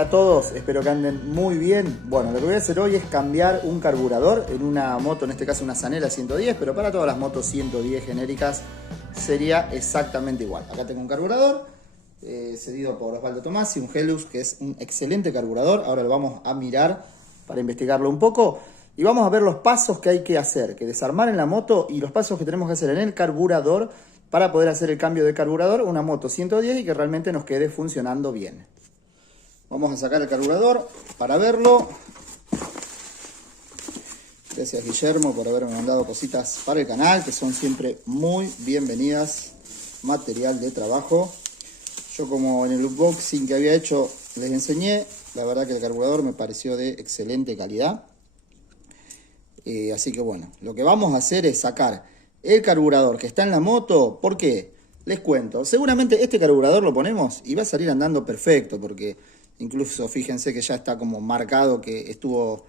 Hola a todos, espero que anden muy bien. Bueno, lo que voy a hacer hoy es cambiar un carburador en una moto, en este caso una Zanela 110, pero para todas las motos 110 genéricas sería exactamente igual. Acá tengo un carburador cedido por Osvaldo Tomasi, un Helus, que es un excelente carburador. Ahora lo vamos a mirar para investigarlo un poco y vamos a ver los pasos que hay que hacer, que desarmar en la moto y los pasos que tenemos que hacer en el carburador para poder hacer el cambio de carburador una moto 110 y que realmente nos quede funcionando bien. Vamos a sacar el carburador para verlo. Gracias Guillermo por haberme mandado cositas para el canal, que son siempre muy bienvenidas. Material de trabajo. Yo, como en el unboxing que había hecho les enseñé, la verdad que el carburador me pareció de excelente calidad. Así que bueno, lo que vamos a hacer es sacar el carburador que está en la moto. ¿Por qué? Les cuento. Seguramente este carburador lo ponemos y va a salir andando perfecto, porque incluso fíjense que ya está como marcado que estuvo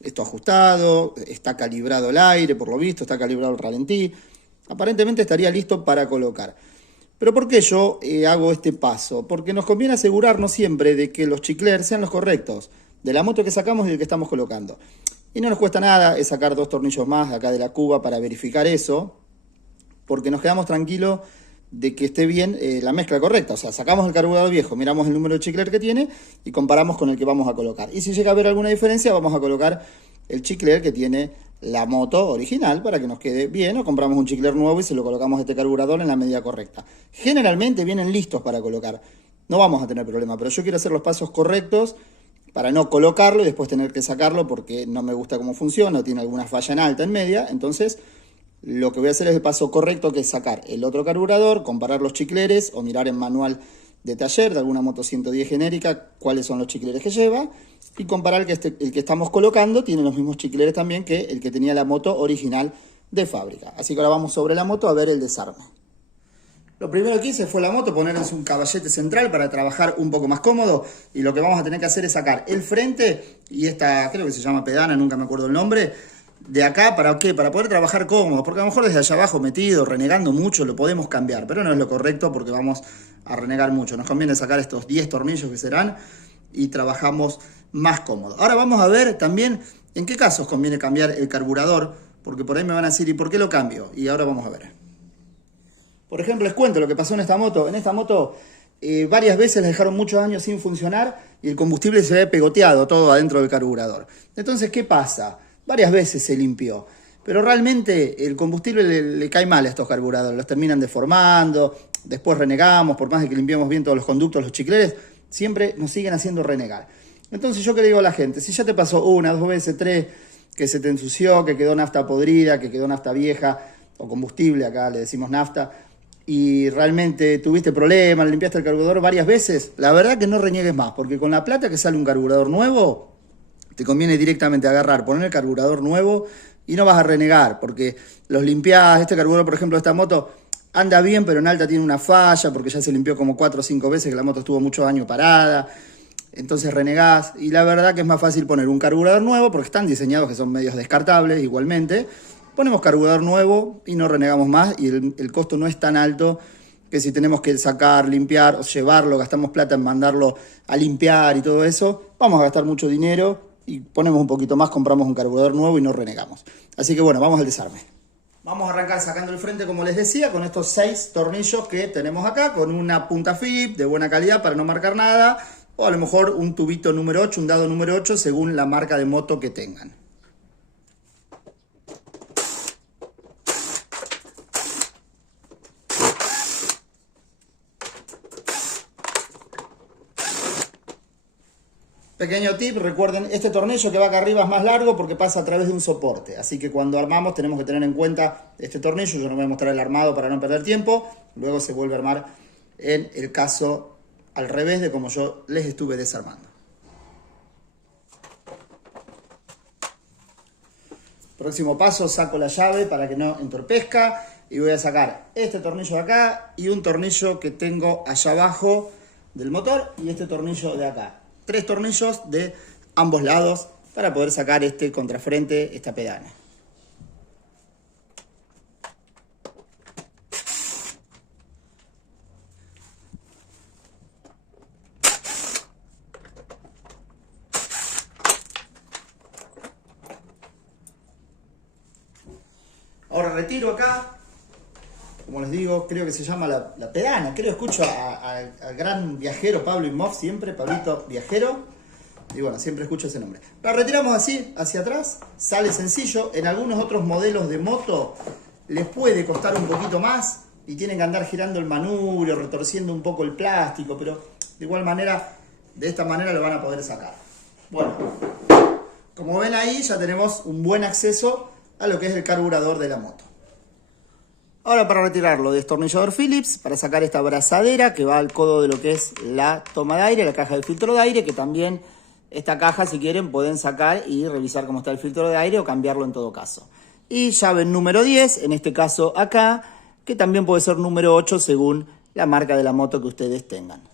esto ajustado, está calibrado el aire, por lo visto, está calibrado el ralentí. Aparentemente estaría listo para colocar. Pero ¿por qué yo hago este paso? Porque nos conviene asegurarnos siempre de que los chiclers sean los correctos, de la moto que sacamos y del que estamos colocando. Y no nos cuesta nada es sacar 2 tornillos más de acá de la cuba para verificar eso, porque nos quedamos tranquilos de que esté bien la mezcla correcta. O sea, sacamos el carburador viejo, miramos el número de chicler que tiene y comparamos con el que vamos a colocar. Y si llega a haber alguna diferencia, vamos a colocar el chicler que tiene la moto original para que nos quede bien, o compramos un chicler nuevo y se lo colocamos a este carburador en la medida correcta. Generalmente vienen listos para colocar, no vamos a tener problema, pero yo quiero hacer los pasos correctos para no colocarlo y después tener que sacarlo porque no me gusta cómo funciona, tiene alguna falla en alta, en media. Entonces lo que voy a hacer es el paso correcto, que es sacar el otro carburador, comparar los chicleres o mirar en manual de taller de alguna moto 110 genérica cuáles son los chicleres que lleva y comparar que el que estamos colocando tiene los mismos chicleres también que el que tenía la moto original de fábrica. Así que ahora vamos sobre la moto a ver el desarme. Lo primero que hice fue la moto ponerles un caballete central para trabajar un poco más cómodo, y lo que vamos a tener que hacer es sacar el frente y esta, creo que se llama pedana, nunca me acuerdo el nombre, de acá. ¿Para qué? Para poder trabajar cómodo, porque a lo mejor desde allá abajo metido, renegando mucho, lo podemos cambiar, pero no es lo correcto porque vamos a renegar mucho. Nos conviene sacar estos 10 tornillos que serán y trabajamos más cómodo. Ahora vamos a ver también en qué casos conviene cambiar el carburador, porque por ahí me van a decir, ¿y por qué lo cambio? Y ahora vamos a ver. Por ejemplo, les cuento lo que pasó en esta moto. En esta moto varias veces la dejaron muchos años sin funcionar y el combustible se ve pegoteado todo adentro del carburador. Entonces, ¿qué pasa? Varias veces se limpió, pero realmente el combustible le cae mal a estos carburadores, los terminan deformando, después renegamos, por más de que limpiemos bien todos los conductos, los chicleres, siempre nos siguen haciendo renegar. Entonces, ¿yo qué le digo a la gente? Si ya te pasó 1, 2 veces, 3, que se te ensució, que quedó nafta podrida, que quedó nafta vieja o combustible, acá le decimos nafta, y realmente tuviste problemas, limpiaste el carburador varias veces, la verdad que no reniegues más, porque con la plata que sale un carburador nuevo, te conviene directamente agarrar, poner el carburador nuevo y no vas a renegar, porque los limpiás. Este carburador, por ejemplo, de esta moto anda bien, pero en alta tiene una falla, porque ya se limpió como 4 o 5 veces, que la moto estuvo muchos años parada. Entonces renegás, y la verdad que es más fácil poner un carburador nuevo, porque están diseñados que son medios descartables igualmente. Ponemos carburador nuevo y no renegamos más, y el costo no es tan alto que si tenemos que sacar, limpiar o llevarlo, gastamos plata en mandarlo a limpiar y todo eso, vamos a gastar mucho dinero y ponemos un poquito más, compramos un carburador nuevo y no renegamos. Así que bueno, vamos al desarme. Vamos a arrancar sacando el frente, como les decía, con estos 6 tornillos que tenemos acá, con una punta FIP de buena calidad para no marcar nada, o a lo mejor un tubito número 8, un dado número 8, según la marca de moto que tengan. Pequeño tip, recuerden, este tornillo que va acá arriba es más largo porque pasa a través de un soporte. Así que cuando armamos tenemos que tener en cuenta este tornillo. Yo no voy a mostrar el armado para no perder tiempo. Luego se vuelve a armar en el caso al revés de como yo les estuve desarmando. Próximo paso, saco la llave para que no entorpezca. Y voy a sacar este tornillo de acá y un tornillo que tengo allá abajo del motor y este tornillo de acá. 3 tornillos de ambos lados para poder sacar este contrafrente, esta pedana. Ahora retiro acá, como les digo, creo que se llama la pedana. Creo que escucho al gran viajero Pablo Imhoff siempre, Pablito Viajero. Y bueno, siempre escucho ese nombre. La retiramos así, hacia atrás, sale sencillo. En algunos otros modelos de moto les puede costar un poquito más y tienen que andar girando el manubrio, retorciendo un poco el plástico, pero de igual manera, de esta manera lo van a poder sacar. Bueno, como ven ahí ya tenemos un buen acceso a lo que es el carburador de la moto. Ahora para retirarlo, destornillador Phillips, para sacar esta abrazadera que va al codo de lo que es la toma de aire, la caja de filtro de aire, que también esta caja, si quieren, pueden sacar y revisar cómo está el filtro de aire o cambiarlo en todo caso. Y llave número 10, en este caso acá, que también puede ser número 8 según la marca de la moto que ustedes tengan.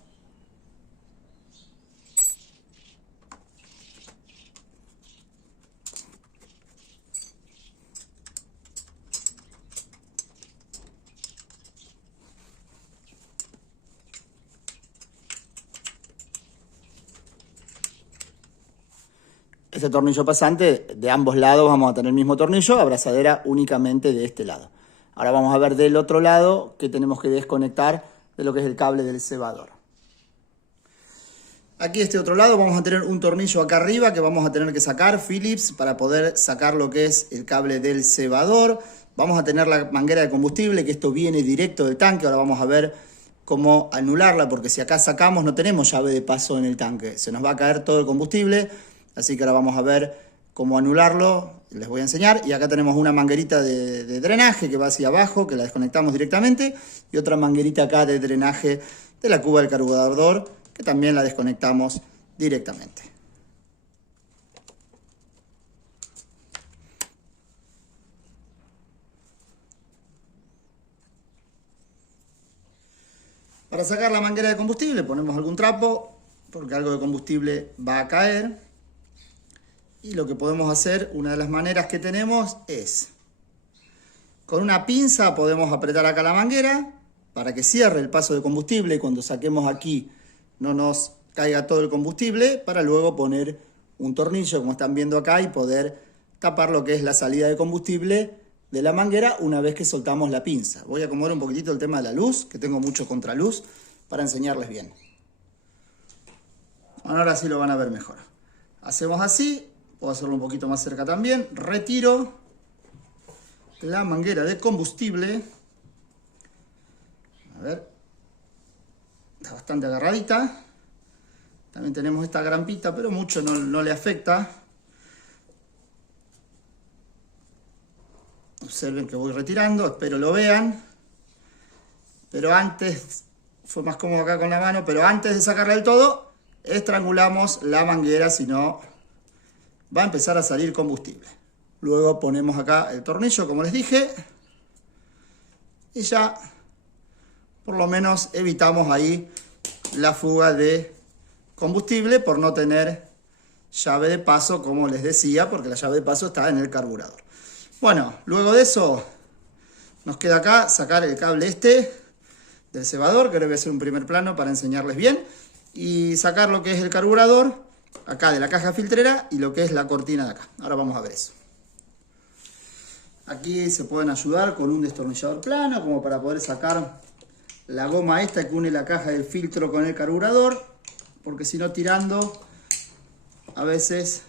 Este tornillo pasante, de ambos lados vamos a tener el mismo tornillo, abrazadera únicamente de este lado. Ahora vamos a ver del otro lado que tenemos que desconectar de lo que es el cable del cebador. Aquí este otro lado vamos a tener un tornillo acá arriba que vamos a tener que sacar, Phillips, para poder sacar lo que es el cable del cebador. Vamos a tener la manguera de combustible, que esto viene directo del tanque. Ahora vamos a ver cómo anularla, porque si acá sacamos no tenemos llave de paso en el tanque. Se nos va a caer todo el combustible. Así que ahora vamos a ver cómo anularlo, les voy a enseñar. Y acá tenemos una manguerita de drenaje que va hacia abajo, que la desconectamos directamente. Y otra manguerita acá de drenaje de la cuba del carburador, que también la desconectamos directamente. Para sacar la manguera de combustible ponemos algún trapo, porque algo de combustible va a caer. Y lo que podemos hacer, una de las maneras que tenemos es, con una pinza podemos apretar acá la manguera para que cierre el paso de combustible y cuando saquemos aquí no nos caiga todo el combustible, para luego poner un tornillo, como están viendo acá, y poder tapar lo que es la salida de combustible de la manguera una vez que soltamos la pinza. Voy a acomodar un poquitito el tema de la luz, que tengo mucho contraluz, para enseñarles bien. Ahora sí lo van a ver mejor. Hacemos así. Puedo hacerlo un poquito más cerca también. Retiro la manguera de combustible. A ver. Está bastante agarradita. También tenemos esta grampita, pero mucho no le afecta. Observen que voy retirando, espero lo vean. Pero antes, fue más cómodo acá con la mano, pero antes de sacarla del todo, estrangulamos la manguera, si no va a empezar a salir combustible. Luego ponemos acá el tornillo, como les dije, y ya por lo menos evitamos ahí la fuga de combustible por no tener llave de paso, como les decía, porque la llave de paso está en el carburador. Bueno, luego de eso nos queda acá sacar el cable este del cebador, que ahora voy a hacer un primer plano para enseñarles bien, y sacar lo que es el carburador acá de la caja filtrera y lo que es la cortina de acá. Ahora vamos a ver eso. Aquí se pueden ayudar con un destornillador plano, como para poder sacar la goma esta que une la caja del filtro con el carburador, porque si no, tirando a veces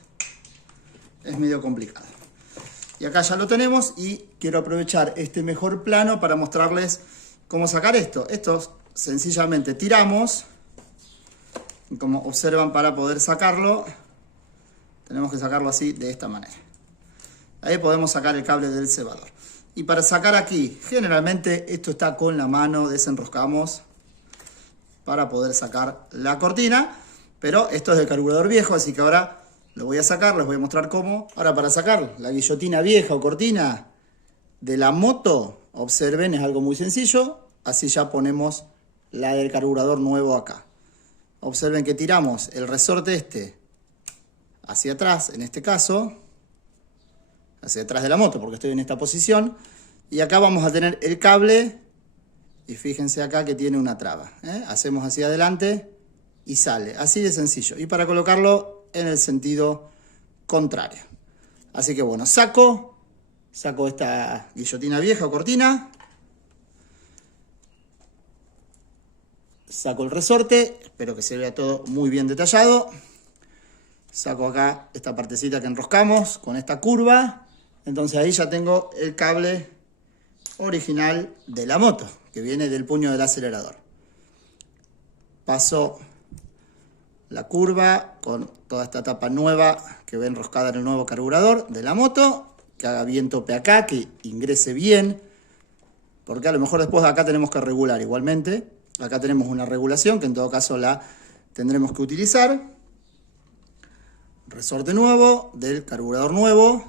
es medio complicado. Y acá ya lo tenemos y quiero aprovechar este mejor plano para mostrarles cómo sacar esto. Esto sencillamente tiramos. Y como observan, para poder sacarlo, tenemos que sacarlo así, de esta manera. Ahí podemos sacar el cable del cebador. Y para sacar aquí, generalmente esto está con la mano, desenroscamos para poder sacar la cortina. Pero esto es del carburador viejo, así que ahora lo voy a sacar, les voy a mostrar cómo. Ahora para sacar la guillotina vieja o cortina de la moto, observen, es algo muy sencillo. Así ya ponemos la del carburador nuevo acá. Observen que tiramos el resorte este hacia atrás, en este caso, hacia atrás de la moto, porque estoy en esta posición. Y acá vamos a tener el cable, y fíjense acá que tiene una traba. Hacemos hacia adelante y sale, así de sencillo. Y para colocarlo en el sentido contrario. Así que bueno, saco, Saco esta guillotina vieja o cortina. Saco el resorte, espero que se vea todo muy bien detallado. Saco acá esta partecita que enroscamos con esta curva. Entonces ahí ya tengo el cable original de la moto, que viene del puño del acelerador. Paso la curva con toda esta tapa nueva que ve enroscada en el nuevo carburador de la moto. Que haga bien tope acá, que ingrese bien. Porque a lo mejor después de acá tenemos que regular igualmente. Acá tenemos una regulación que en todo caso la tendremos que utilizar. Resorte nuevo del carburador nuevo.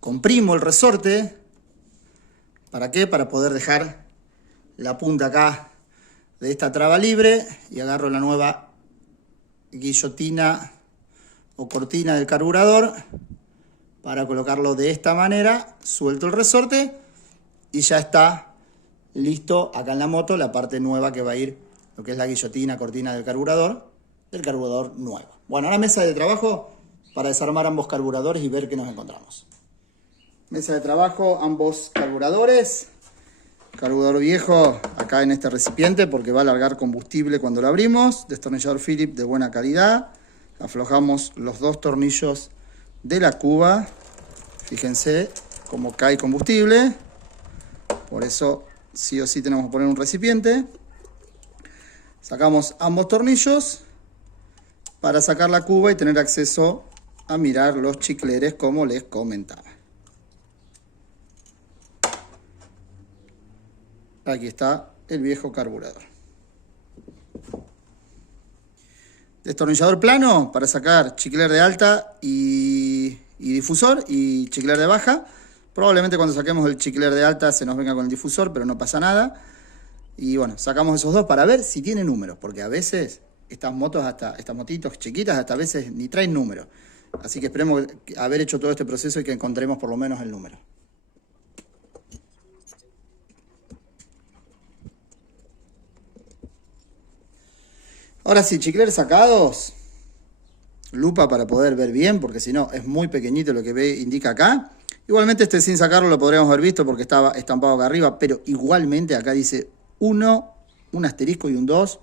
Comprimo el resorte. ¿Para qué? Para poder dejar la punta acá de esta traba libre. Y agarro la nueva guillotina o cortina del carburador. Para colocarlo de esta manera. Suelto el resorte. Y ya está listo acá en la moto la parte nueva que va a ir, lo que es la guillotina, cortina del carburador nuevo. Bueno, ahora mesa de trabajo para desarmar ambos carburadores y ver qué nos encontramos. Mesa de trabajo, ambos carburadores. Carburador viejo acá en este recipiente porque va a largar combustible cuando lo abrimos. Destornillador Phillips de buena calidad. Aflojamos los dos tornillos de la cuba. Fíjense cómo cae combustible. Por eso sí o sí tenemos que poner un recipiente. Sacamos ambos tornillos para sacar la cuba y tener acceso a mirar los chicleres como les comentaba. Aquí está el viejo carburador. Destornillador plano para sacar chicler de alta y difusor y chicler de baja. Probablemente cuando saquemos el chicler de alta se nos venga con el difusor, pero no pasa nada. Y bueno, sacamos esos dos para ver si tiene números, porque a veces estas motos, estas motitos chiquitas, hasta a veces ni traen números. Así que esperemos haber hecho todo este proceso y que encontremos por lo menos el número. Ahora sí, chicleres sacados. Lupa para poder ver bien, porque si no es muy pequeñito lo que indica acá. Igualmente este sin sacarlo lo podríamos haber visto porque estaba estampado acá arriba, pero igualmente acá dice 1, un asterisco y un 2.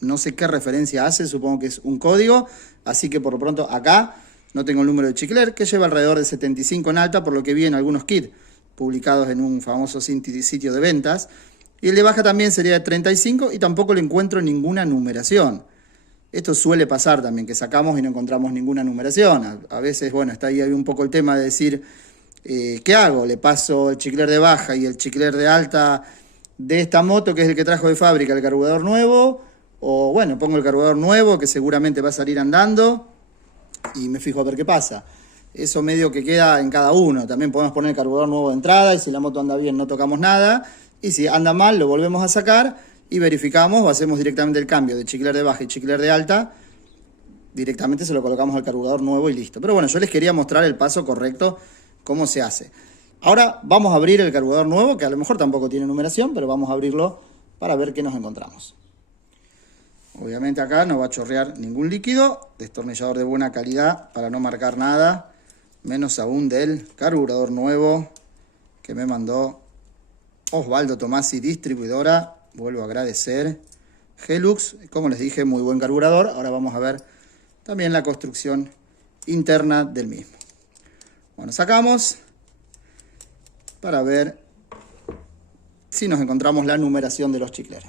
No sé qué referencia hace, supongo que es un código. Así que por lo pronto acá no tengo el número de chicler, que lleva alrededor de 75 en alta, por lo que vi en algunos kits publicados en un famoso sitio de ventas. Y el de baja también sería de 35 y tampoco le encuentro ninguna numeración. Esto suele pasar también, que sacamos y no encontramos ninguna numeración. A veces, bueno, está ahí un poco el tema de decir, ¿qué hago? ¿Le paso el chicler de baja y el chicler de alta de esta moto, que es el que trajo de fábrica, el carburador nuevo? O bueno, pongo el carburador nuevo, que seguramente va a salir andando, y me fijo a ver qué pasa. Eso medio que queda en cada uno. También podemos poner el carburador nuevo de entrada, y si la moto anda bien no tocamos nada. Y si anda mal, lo volvemos a sacar y verificamos o hacemos directamente el cambio de chicler de baja y chicler de alta. Directamente se lo colocamos al carburador nuevo y listo. Pero bueno, yo les quería mostrar el paso correcto, cómo se hace. Ahora vamos a abrir el carburador nuevo, que a lo mejor tampoco tiene numeración, pero vamos a abrirlo para ver qué nos encontramos. Obviamente acá no va a chorrear ningún líquido. Destornillador de buena calidad para no marcar nada. Menos aún del carburador nuevo que me mandó Osvaldo Tomasi, distribuidora. Vuelvo a agradecer. Gelux, como les dije, muy buen carburador. Ahora vamos a ver también la construcción interna del mismo. Bueno, sacamos para ver si nos encontramos la numeración de los chicleres.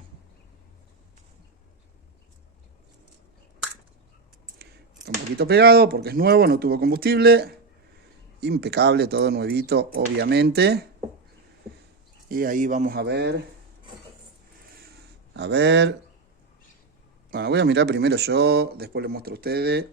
Está un poquito pegado porque es nuevo, no tuvo combustible. Impecable, todo nuevito, obviamente. Y ahí vamos a ver. Bueno, voy a mirar primero yo, después les muestro a ustedes.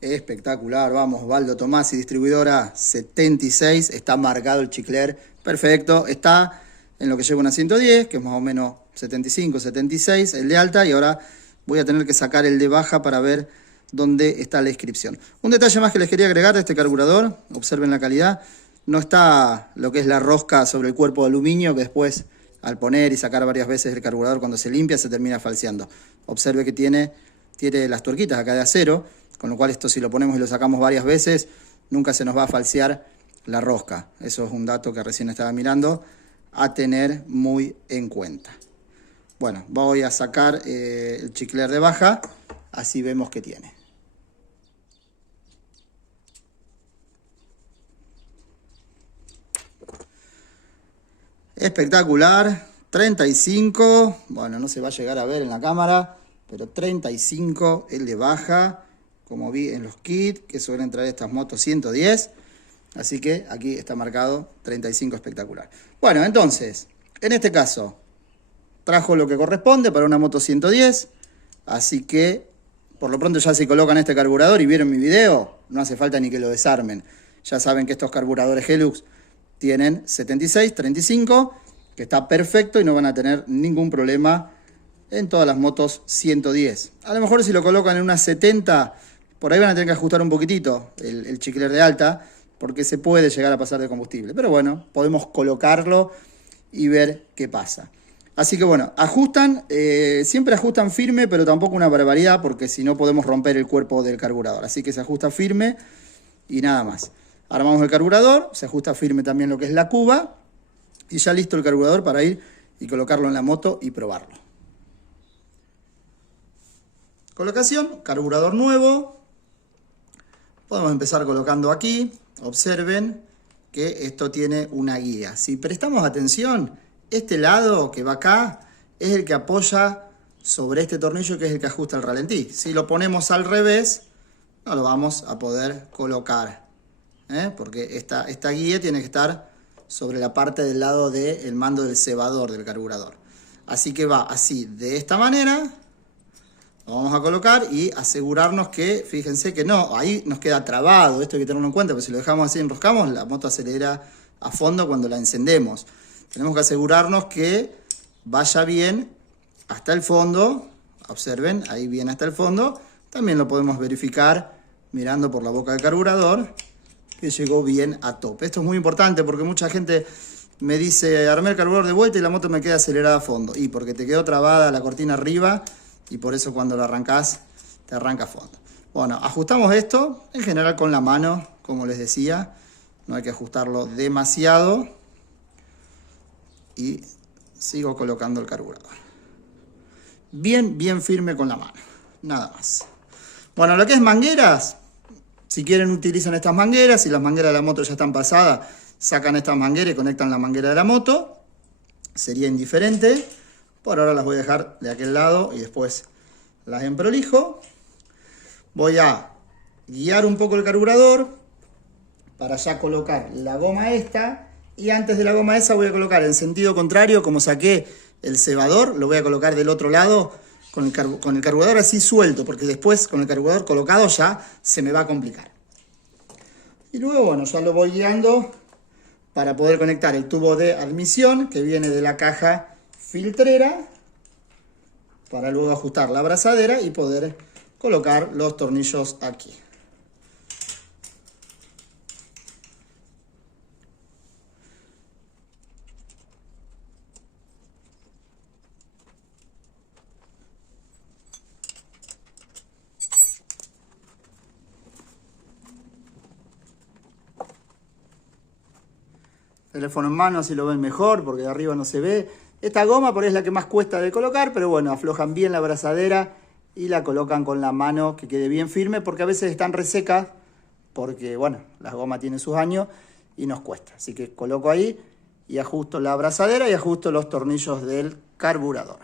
Espectacular, vamos, Osvaldo Tomasi, distribuidora 76, está marcado el chicler, perfecto, está en lo que lleva una 110, que es más o menos 75, 76, el de alta, y ahora voy a tener que sacar el de baja para ver dónde está la inscripción. Un detalle más que les quería agregar de este carburador, observen la calidad, no está lo que es la rosca sobre el cuerpo de aluminio, que después al poner y sacar varias veces el carburador cuando se limpia se termina falseando. Observe que tiene las tuerquitas acá de acero, con lo cual esto si lo ponemos y lo sacamos varias veces nunca se nos va a falsear la rosca. Eso es un dato que recién estaba mirando, a tener muy en cuenta. Bueno, voy a sacar el chicler de baja, así vemos qué tiene. Espectacular, 35, bueno, no se va a llegar a ver en la cámara, pero 35 el de baja, como vi en los kits que suelen traer estas motos 110. Así que aquí está marcado 35 espectacular. Bueno, entonces, en este caso, trajo lo que corresponde para una moto 110. Así que, por lo pronto ya se colocan este carburador y vieron mi video, no hace falta ni que lo desarmen. Ya saben que estos carburadores Helux tienen 76, 35, que está perfecto y no van a tener ningún problema en todas las motos 110. A lo mejor si lo colocan en una 70, por ahí van a tener que ajustar un poquitito el chicler de alta, porque se puede llegar a pasar de combustible. Pero bueno, podemos colocarlo y ver qué pasa. Así que bueno, ajustan, siempre ajustan firme, pero tampoco una barbaridad, porque si no podemos romper el cuerpo del carburador. Así que se ajusta firme y nada más. Armamos el carburador, se ajusta firme también lo que es la cuba, y ya listo el carburador para ir y colocarlo en la moto y probarlo. Colocación, carburador nuevo. Podemos empezar colocando aquí. Observen que esto tiene una guía. Si prestamos atención, este lado que va acá es el que apoya sobre este tornillo, que es el que ajusta el ralentí. Si lo ponemos al revés, no lo vamos a poder colocar, porque esta guía tiene que estar sobre la parte del lado del mando del cebador del carburador. Así que va así, de esta manera. Lo vamos a colocar y asegurarnos que, fíjense que no, ahí nos queda trabado. Esto hay que tenerlo en cuenta, porque si lo dejamos así, enroscamos, la moto acelera a fondo cuando la encendemos. Tenemos que asegurarnos que vaya bien hasta el fondo. Observen, ahí viene hasta el fondo. También lo podemos verificar mirando por la boca del carburador, que llegó bien a tope. Esto es muy importante porque mucha gente me dice, armé el carburador de vuelta y la moto me queda acelerada a fondo. Y porque te quedó trabada la cortina arriba, y por eso cuando lo arrancás, te arranca a fondo. Bueno, ajustamos esto, en general con la mano, como les decía. No hay que ajustarlo demasiado. Y sigo colocando el carburador. Bien, bien firme con la mano. Nada más. Bueno, lo que es mangueras, si quieren utilizan estas mangueras. Si las mangueras de la moto ya están pasadas, sacan estas mangueras y conectan la manguera de la moto. Sería indiferente. Por ahora las voy a dejar de aquel lado y después las emprolijo. Voy a guiar un poco el carburador para ya colocar la goma esta. Y antes de la goma esa voy a colocar en sentido contrario, como saqué el cebador, lo voy a colocar del otro lado con el carburador así suelto, porque después con el carburador colocado ya se me va a complicar. Y luego, bueno, ya lo voy guiando para poder conectar el tubo de admisión que viene de la caja filtrera, para luego ajustar la abrazadera y poder colocar los tornillos aquí. Teléfono en mano, así lo ven mejor, porque de arriba no se ve. Esta goma por ahí es la que más cuesta de colocar, pero bueno, aflojan bien la abrazadera y la colocan con la mano que quede bien firme, porque a veces están resecas, porque bueno, la goma tiene sus años y nos cuesta. Así que coloco ahí y ajusto la abrazadera y ajusto los tornillos del carburador.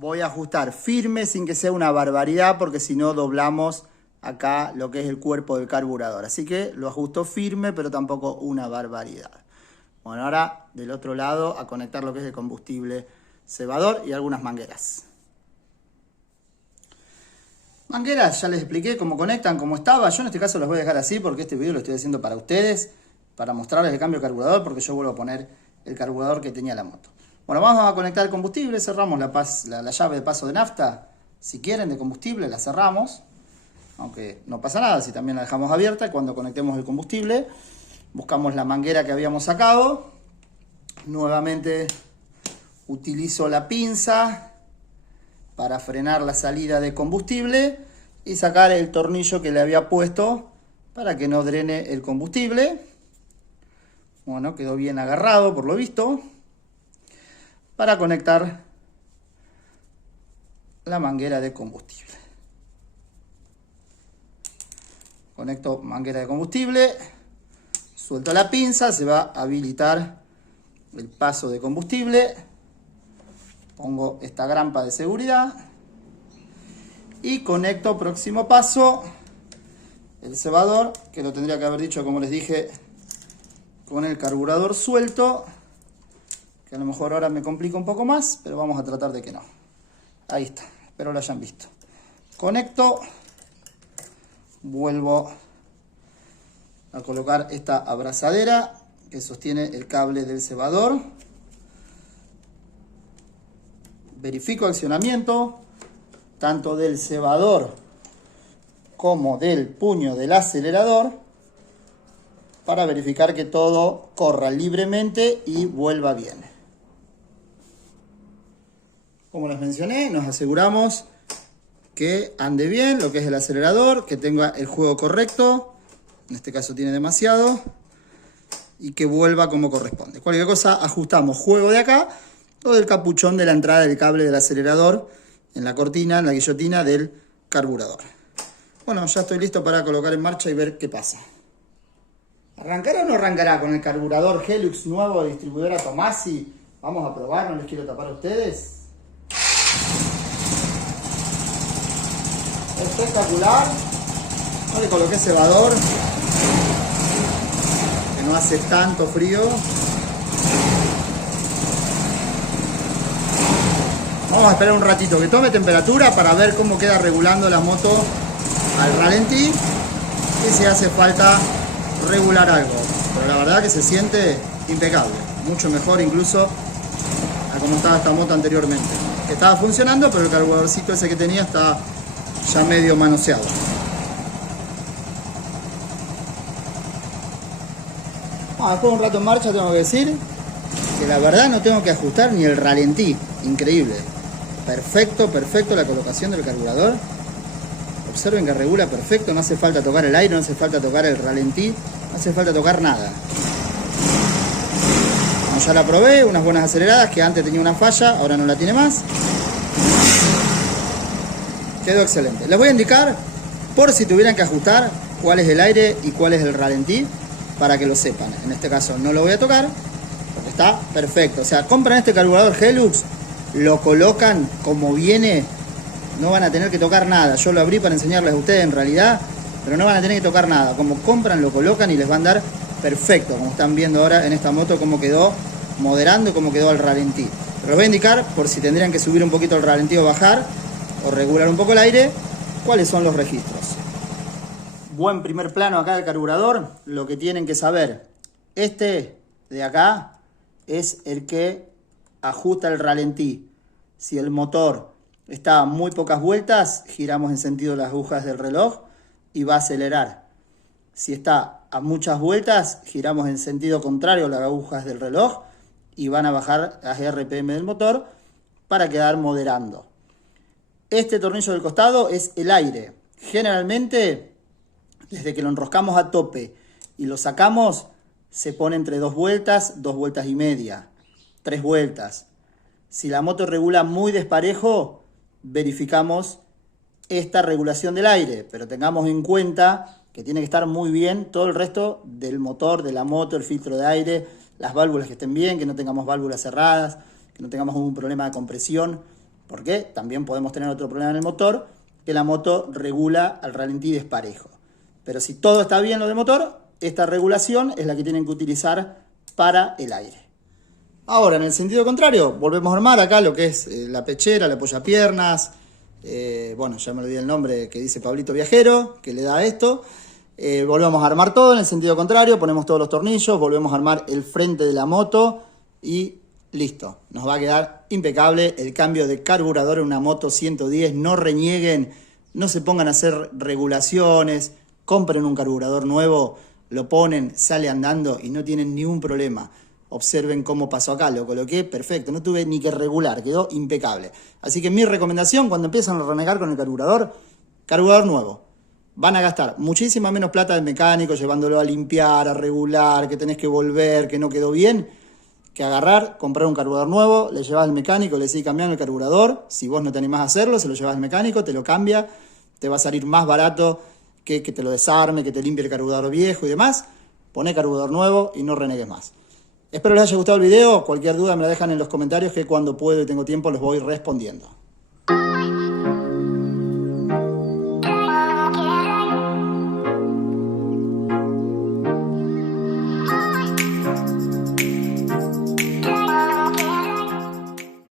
Voy a ajustar firme sin que sea una barbaridad, porque si no doblamos acá lo que es el cuerpo del carburador. Así que lo ajusto firme, pero tampoco una barbaridad. Bueno, ahora del otro lado a conectar lo que es el combustible cebador y algunas mangueras. Mangueras, ya les expliqué cómo conectan, cómo estaba. Yo en este caso las voy a dejar así porque este video lo estoy haciendo para ustedes, para mostrarles el cambio de carburador, porque yo vuelvo a poner el carburador que tenía la moto. Bueno, vamos a conectar el combustible, cerramos la llave de paso de nafta. Si quieren, de combustible, la cerramos. Aunque no pasa nada si también la dejamos abierta cuando conectemos el combustible. Buscamos la manguera que habíamos sacado. Nuevamente utilizo la pinza para frenar la salida de combustible y sacar el tornillo que le había puesto para que no drene el combustible. Bueno, quedó bien agarrado por lo visto. Para conectar la manguera de combustible. Conecto manguera de combustible, suelto la pinza, se va a habilitar el paso de combustible. Pongo esta grampa de seguridad y conecto, próximo paso, el cebador, que lo tendría que haber dicho, como les dije, con el carburador suelto, que a lo mejor ahora me complica un poco más, pero vamos a tratar de que no. Ahí está, espero lo hayan visto. Conecto, vuelvo a colocar esta abrazadera que sostiene el cable del cebador. Verifico accionamiento tanto del cebador como del puño del acelerador para verificar que todo corra libremente y vuelva bien. Como les mencioné, nos aseguramos que ande bien lo que es el acelerador, que tenga el juego correcto, en este caso tiene demasiado, y que vuelva como corresponde. Cualquier cosa ajustamos juego de acá o del capuchón de la entrada del cable del acelerador en la cortina, en la guillotina del carburador. Bueno, ya estoy listo para colocar en marcha y ver qué pasa. ¿Arrancará o no arrancará con el carburador Helux nuevo de distribuidora Tommasi? Vamos a probar, no les quiero tapar a ustedes. Espectacular. No le coloqué cebador, que no hace tanto frío. Vamos a esperar un ratito que tome temperatura para ver cómo queda regulando la moto al ralentí y si hace falta regular algo. Pero la verdad que se siente impecable, mucho mejor incluso a como estaba esta moto anteriormente. Estaba funcionando, pero el carburadorcito ese que tenía está ya medio manoseado. Después de un rato en marcha tengo que decir que la verdad no tengo que ajustar ni el ralentí. Increíble. Perfecto, perfecto la colocación del carburador. Observen que regula perfecto, no hace falta tocar el aire, no hace falta tocar el ralentí, no hace falta tocar nada. Como ya la probé, unas buenas aceleradas que antes tenía una falla, ahora no la tiene más. Quedó excelente. Les voy a indicar, por si tuvieran que ajustar, cuál es el aire y cuál es el ralentí, para que lo sepan. En este caso no lo voy a tocar, porque está perfecto. O sea, compran este carburador Helux, lo colocan como viene, no van a tener que tocar nada. Yo lo abrí para enseñarles a ustedes en realidad, pero no van a tener que tocar nada. Como compran, lo colocan y les va a andar perfecto, como están viendo ahora en esta moto, cómo quedó moderando y cómo quedó al ralentí. Pero les voy a indicar, por si tendrían que subir un poquito el ralentí o bajar, o regular un poco el aire, cuáles son los registros. Buen primer plano acá del carburador. Lo que tienen que saber, este de acá es el que ajusta el ralentí. Si el motor está a muy pocas vueltas, giramos en sentido las agujas del reloj y va a acelerar. Si está a muchas vueltas, giramos en sentido contrario las agujas del reloj y van a bajar las RPM del motor para quedar moderando. Este tornillo del costado es el aire. Generalmente, desde que lo enroscamos a tope y lo sacamos, se pone entre 2 vueltas y media, 3 vueltas. Si la moto regula muy desparejo, verificamos esta regulación del aire, pero tengamos en cuenta que tiene que estar muy bien todo el resto del motor, de la moto, el filtro de aire, las válvulas que estén bien, que no tengamos válvulas cerradas, que no tengamos un problema de compresión, porque también podemos tener otro problema en el motor, que la moto regula al ralentí desparejo. Pero si todo está bien lo de motor, esta regulación es la que tienen que utilizar para el aire. Ahora, en el sentido contrario, volvemos a armar acá lo que es la pechera, la apoyapiernas. Bueno, ya me olvidé el nombre que dice Pablito Viajero, que le da esto. Volvemos a armar todo en el sentido contrario, ponemos todos los tornillos, volvemos a armar el frente de la moto y listo. Nos va a quedar impecable el cambio de carburador en una moto 110. No renieguen, no se pongan a hacer regulaciones, compren un carburador nuevo lo ponen, sale andando y no tienen ni un problema. Observen cómo pasó acá, lo coloqué perfecto, no tuve ni que regular, quedó impecable. Así que mi recomendación cuando empiezan a renegar con el carburador nuevo. Van a gastar muchísima menos plata del mecánico llevándolo a limpiar, a regular, que tenés que volver, que no quedó bien, que agarrar, comprar un carburador nuevo, le llevas al mecánico, le decís cambiando el carburador, si vos no te animás a hacerlo, se lo llevas al mecánico, te lo cambia, te va a salir más barato que te lo desarme, que te limpie el carburador viejo y demás. Poné carburador nuevo y no renegues más. Espero les haya gustado el video. Cualquier duda me la dejan en los comentarios que cuando puedo y tengo tiempo los voy respondiendo.